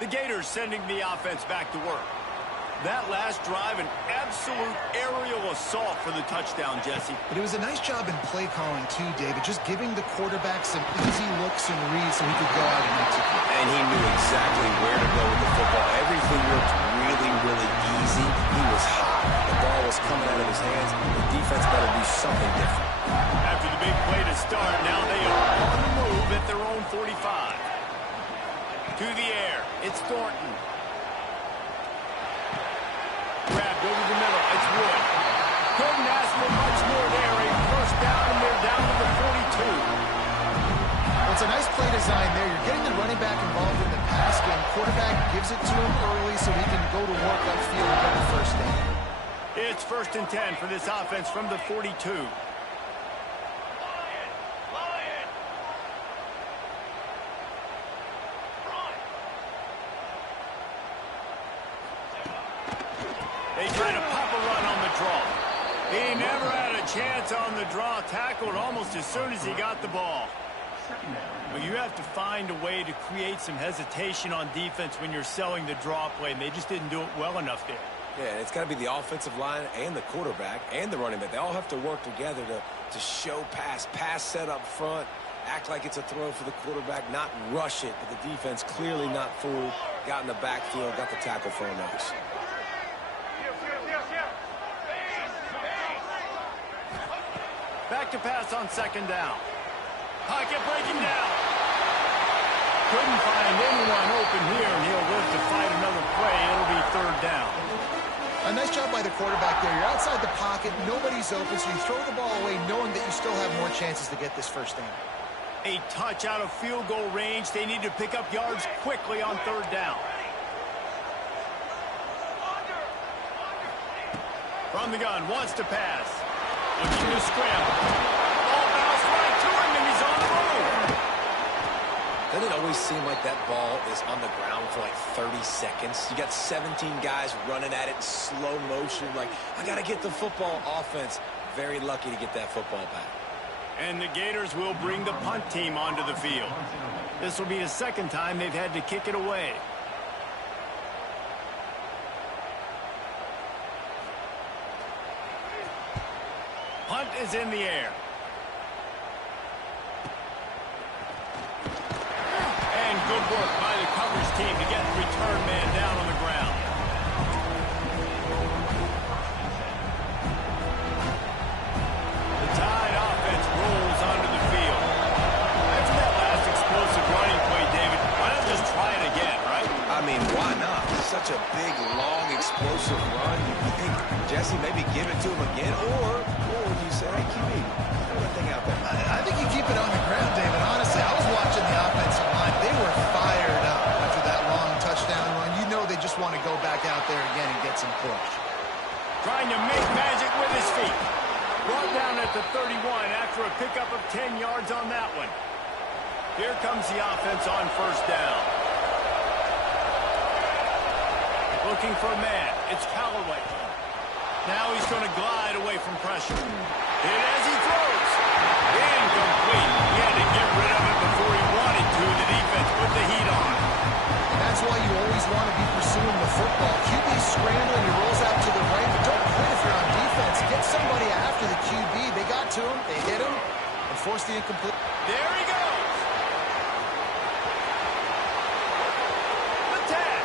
The Gators sending the offense back to work. That last drive, an absolute aerial assault for the touchdown, Jesse. But it was a nice job in play calling, too, David. Just giving the quarterback some easy looks and reads so he could go out and execute. And he knew exactly where to go with the football. Everything looked really, really easy. He was hot. The ball was coming out of his hands. The defense better do something different. After the big play to start, now they are on the move at their own 45. To the air, it's Thornton. Grabbed over the middle, it's Wood. Couldn't ask for much more there. A first down, and they're down to the 42. Well, it's a nice play design there. You're getting the running back involved in the pass game. Quarterback gives it to him early so he can go to work upfield and get the first down. It's 1st and 10 for this offense from the 42. They try to pop a run on the draw. He never had a chance on the draw. Tackled almost as soon as he got the ball. But you have to find a way to create some hesitation on defense when you're selling the draw play, and they just didn't do it well enough there. Yeah, it's got to be the offensive line and the quarterback and the running back. They all have to work together to show pass set up front, act like it's a throw for the quarterback, not rush it. But the defense clearly not fooled, got in the backfield, got the tackle for a loss. Back to pass on 2nd down. Pocket breaking down. Couldn't find anyone open here, and he'll live to fight another play. It'll be 3rd down. A nice job by the quarterback there. You're outside the pocket, nobody's open, so you throw the ball away knowing that you still have more chances to get this first down. A touch out of field goal range. They need to pick up yards quickly on 3rd down. From the gun, wants to pass. Looking to scramble. Ball bounced right to him, and he's on the move. Doesn't it always seem like that ball is on the ground for like 30 seconds? You got 17 guys running at it in slow motion. Like, I got to get the football. Offense, very lucky to get that football back. And the Gators will bring the punt team onto the field. This will be the second time they've had to kick it away. Punt is in the air. And good work by the coverage team to get the return man down on the ground. The Tide offense rolls onto the field. After that last explosive running play, David, why not just try it again, right? I mean, why not? Such a big, long, explosive run. You think, Jesse, maybe give it to him again, or you say, hey, QB, throw that thing out there. I think you keep it on the ground, David. Honestly, I was watching the offensive line. They were fired up after that long touchdown run. You know they just want to go back out there again and get some push. Trying to make magic with his feet. Brought down at the 31 after a pickup of 10 yards on that one. Here comes the offense on first down. Looking for a man. It's Callaway. Now he's going to glide away from pressure. And as he throws, incomplete. He had to get rid of it before he wanted to. The defense put the heat on. And that's why you always want to be pursuing the football. QB's scrambling, he rolls out to the right, but don't quit if you're on defense. Get somebody after the QB. They got to him, they hit him, and forced the incomplete. There he goes. The tag.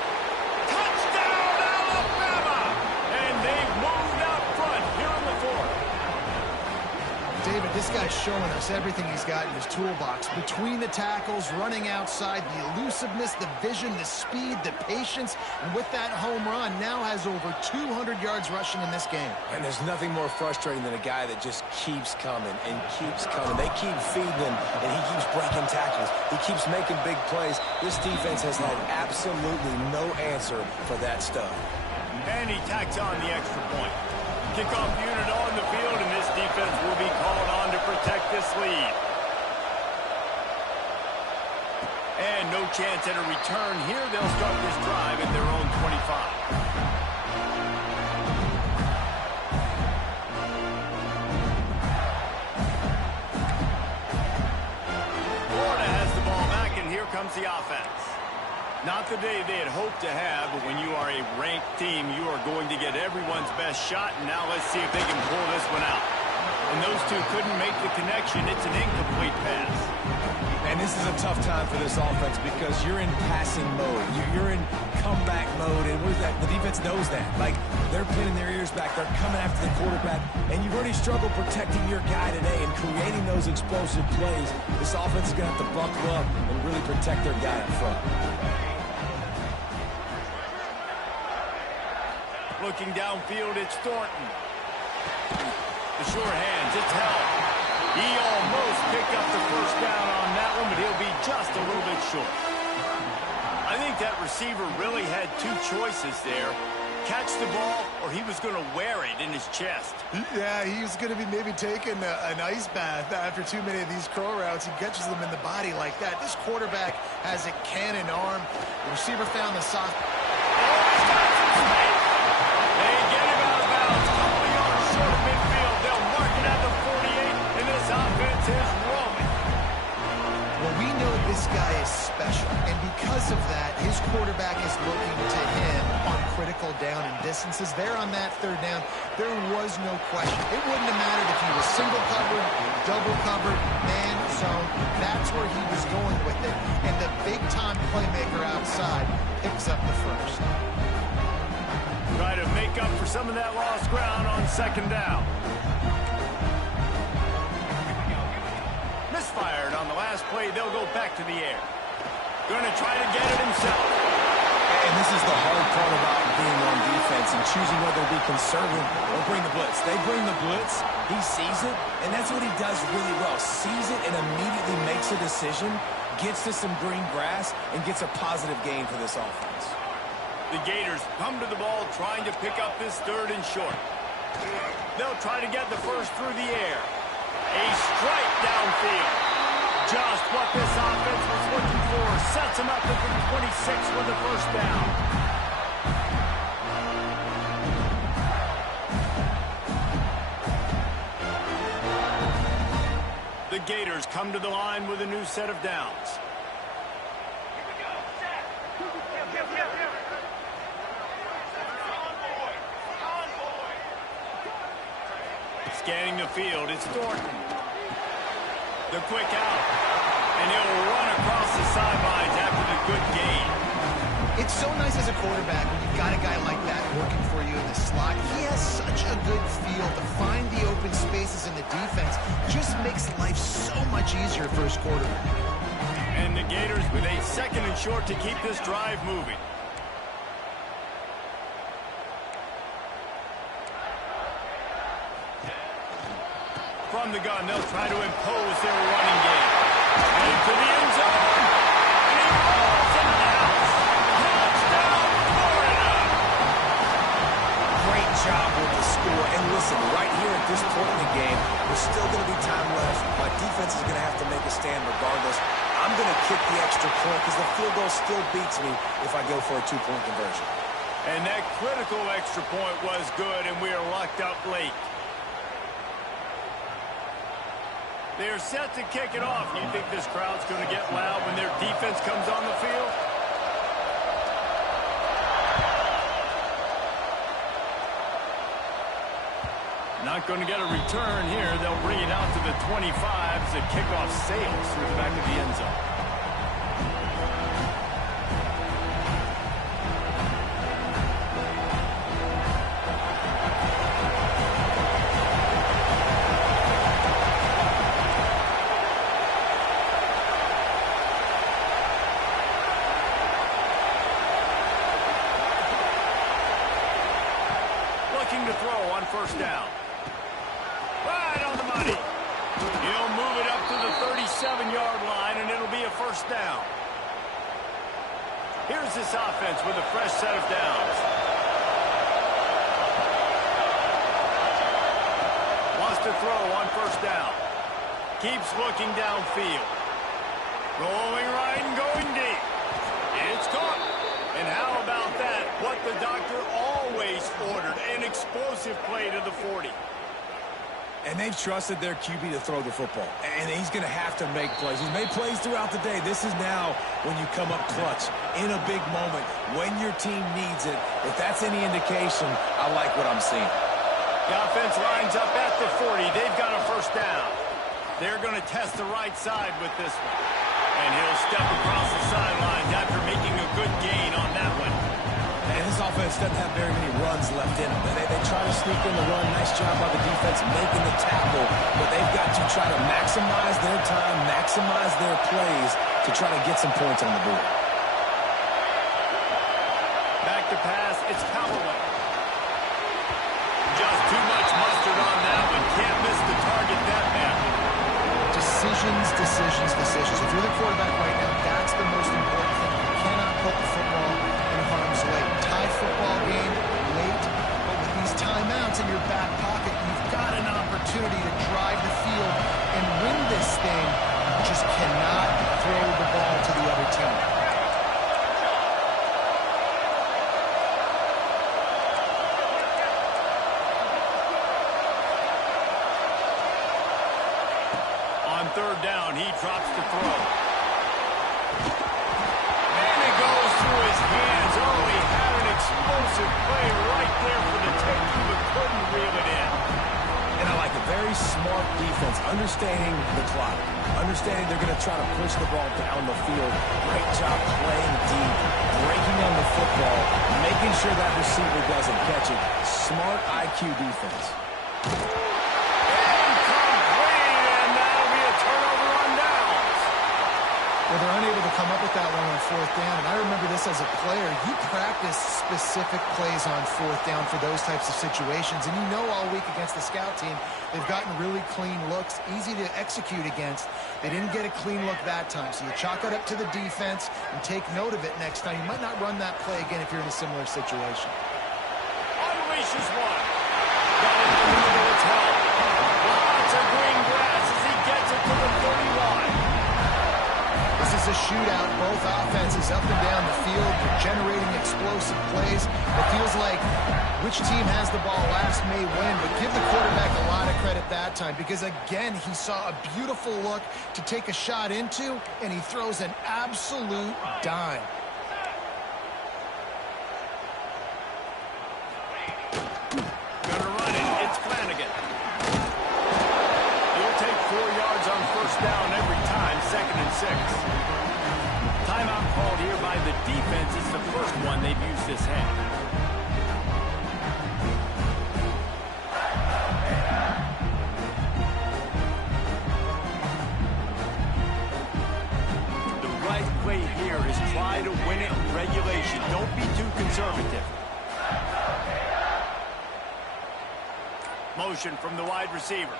Touchdown, Alabama. And they've moved out front here in the fourth. David, this guy's showing us everything he's got in his toolbox. Between the tackles, running outside, the elusiveness, the vision, the speed, the patience, and with that home run, now has over 200 yards rushing in this game. And there's nothing more frustrating than a guy that just keeps coming and keeps coming. They keep feeding him, and he keeps breaking tackles. He keeps making big plays. This defense has had absolutely no answer for that stuff. And he tacks on the extra point. Kickoff unit on the field, and this defense will be called on to protect this lead. And no chance at a return here. They'll start this drive at their own 25. Florida has the ball back, and here comes the offense. Not the day they had hoped to have, but when you are a ranked team, you are going to get everyone's best shot, and now let's see if they can pull this one out. And those two couldn't make the connection. It's an incomplete pass. And this is a tough time for this offense because you're in passing mode. You're in comeback mode, and what is that? The defense knows that. Like, they're pinning their ears back. They're coming after the quarterback, and you've already struggled protecting your guy today and creating those explosive plays. This offense is going to have to buckle up and really protect their guy up front. Looking downfield, it's Thornton. The short hands, it's held. He almost picked up the first down on that one, but he'll be just a little bit short. I think that receiver really had two choices there. Catch the ball, or he was going to wear it in his chest. Yeah, he was going to be maybe taking an ice bath after too many of these curl routes. He catches them in the body like that. This quarterback has a cannon arm. The receiver found the soft. Oh, he's got some space. They get him out of bounds. A couple yards short of midfield. They'll mark it at the 48, and this offense is rolling. Well, we know this guy is special, and because of that, his quarterback is looking to him on critical down and distances. There on that third down, there was no question. It wouldn't have mattered if he was single covered, double covered, man zone. That's where he was going with it, and the big-time playmaker outside picks up the first. Try to make up for some of that lost ground on second down. Misfired on the last play. They'll go back to the air. Going to try to get it himself. And this is the hard part about being on defense and choosing whether to be conservative or bring the blitz. They bring the blitz, he sees it, and that's what he does really well. Sees it and immediately makes a decision, gets to some green grass, and gets a positive gain for this offense. The Gators come to the ball trying to pick up this third and short. They'll try to get the first through the air. A strike downfield. Just what this offense was looking for. sets him up at the 26 with the first down. The Gators come to the line with a new set of downs. Scanning the field, it's Thornton. The quick out. And he'll run across the sidelines after the good gain. It's so nice as a quarterback when you've got a guy like that working for you in the slot. He has such a good feel to find the open spaces in the defense. Just makes life so much easier for his quarterback. And the Gators with a second and short to keep this drive moving. From the gun, they'll try to impose their running game. Into the end zone. And he rolls into the house. Touchdown, Florida! Great job with the score. And listen, right here at this point in the game, there's still going to be time left. My defense is going to have to make a stand regardless. I'm going to kick the extra point because the field goal still beats me if I go for a two-point conversion. And that critical extra point was good, and we are locked up late. They're set to kick it off. You think this crowd's going to get loud when their defense comes on the field? Not going to get a return here. They'll bring it out to the 25 as the kickoff sails through the back of the end zone. Looking to throw on first down. Right on the money. He'll move it up to the 37-yard line, and it'll be a first down. Here's this offense with a fresh set of downs. Wants to throw on first down. Keeps looking downfield. Rolling right and going deep. It's caught. And how about that? What the doctor always ordered, an explosive play to the 40. And they've trusted their QB to throw the football. And he's going to have to make plays. He's made plays throughout the day. This is now when you come up clutch in a big moment when your team needs it. If that's any indication, I like what I'm seeing. The offense lines up at the 40. They've got a first down. They're going to test the right side with this one. And he'll step across the sidelines after making a good gain on that one. And this offense doesn't have very many runs left in them. They try to sneak in the run. Nice job by the defense making the tackle. But they've got to try to maximize their time, maximize their plays to try to get some points on the board. Back to pass. It's Callaway. Just too much mustard on that one. Can't miss the target that bad. Decisions. If you're the quarterback right now, that's the most important thing. You cannot put the football in harm's way. Tie football game late, but with these timeouts in your back pocket, you've got an opportunity to drive the field and win this thing. You just cannot throw the ball to the other team. Third down, he drops the throw. And it goes through his hands. Oh, he had an explosive play right there for the taking, but couldn't reel it in. And I like a very smart defense, understanding the clock, understanding they're going to try to push the ball down the field. Great job playing deep, breaking on the football, making sure that receiver doesn't catch it. Smart IQ defense. Well, they're unable to come up with that one on fourth down. And I remember this as a player. You practice specific plays on fourth down for those types of situations. And you know all week against the scout team, they've gotten really clean looks, easy to execute against. They didn't get a clean look that time. So you chalk it up to the defense and take note of it next time. You might not run that play again if you're in a similar situation. Unleashes one. Got it in the middle. It's held. Lots of green grass as he gets it to the 31. This is a shootout. Both offenses up and down the field. They're generating explosive plays. It feels like which team has the ball last may win, but give the quarterback a lot of credit that time because, again, he saw a beautiful look to take a shot into, and he throws an absolute dime. Gonna run it. It's Flanagan. He'll take 4 yards on first down every time, 2nd and 6. Timeout called here by the defense. It's the first one they've used this half. The right play here is try to win it in regulation. Don't be too conservative. Motion from the wide receiver.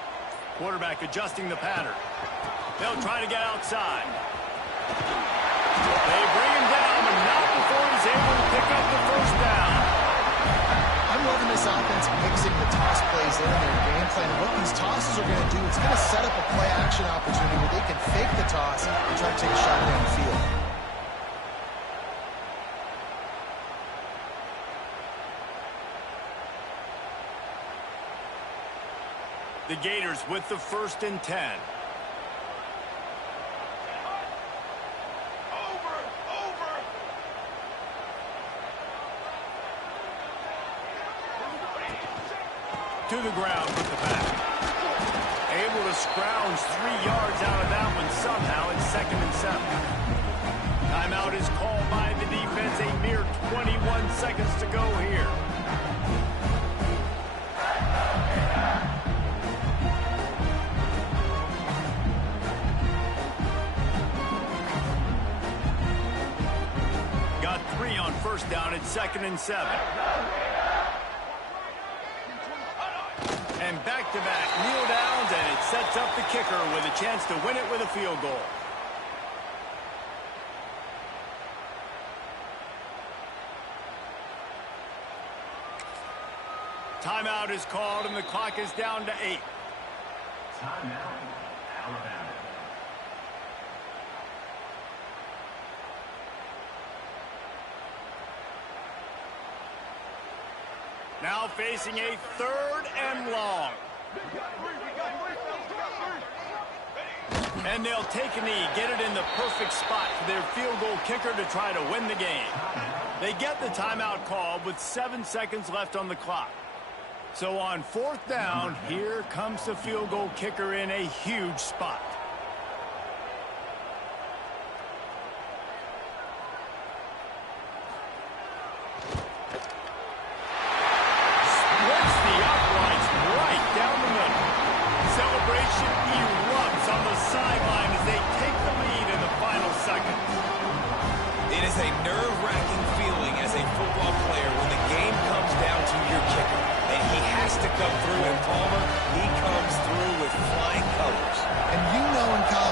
Quarterback adjusting the pattern. They'll try to get outside. They bring him down, but not before he's able to pick up the first down. I'm loving this offense mixing the toss plays in their game plan. And what these tosses are going to do, it's going to set up a play-action opportunity where they can fake the toss and try to take a shot downfield. The Gators with the 1st and 10. To the ground with the back. Able to scrounge 3 yards out of that one somehow. It's 2nd and 7. Timeout is called by the defense. A mere 21 seconds to go here. Got 3 on first down. It's 2nd and 7. And back-to-back kneel downs, and it sets up the kicker with a chance to win it with a field goal. Timeout is called, and the clock is down to 8. Timeout, Alabama. Now facing a 3rd and long. And they'll take a knee, get it in the perfect spot for their field goal kicker to try to win the game. They get the timeout called with 7 seconds left on the clock. So on 4th down, here comes the field goal kicker in a huge spot.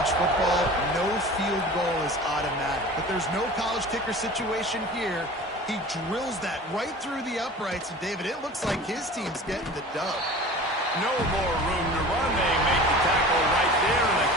Football, no field goal is automatic, but there's no college kicker situation here. He drills that right through the uprights, and David, it looks like his team's getting the dub. No more room to run. They make the tackle right there, and the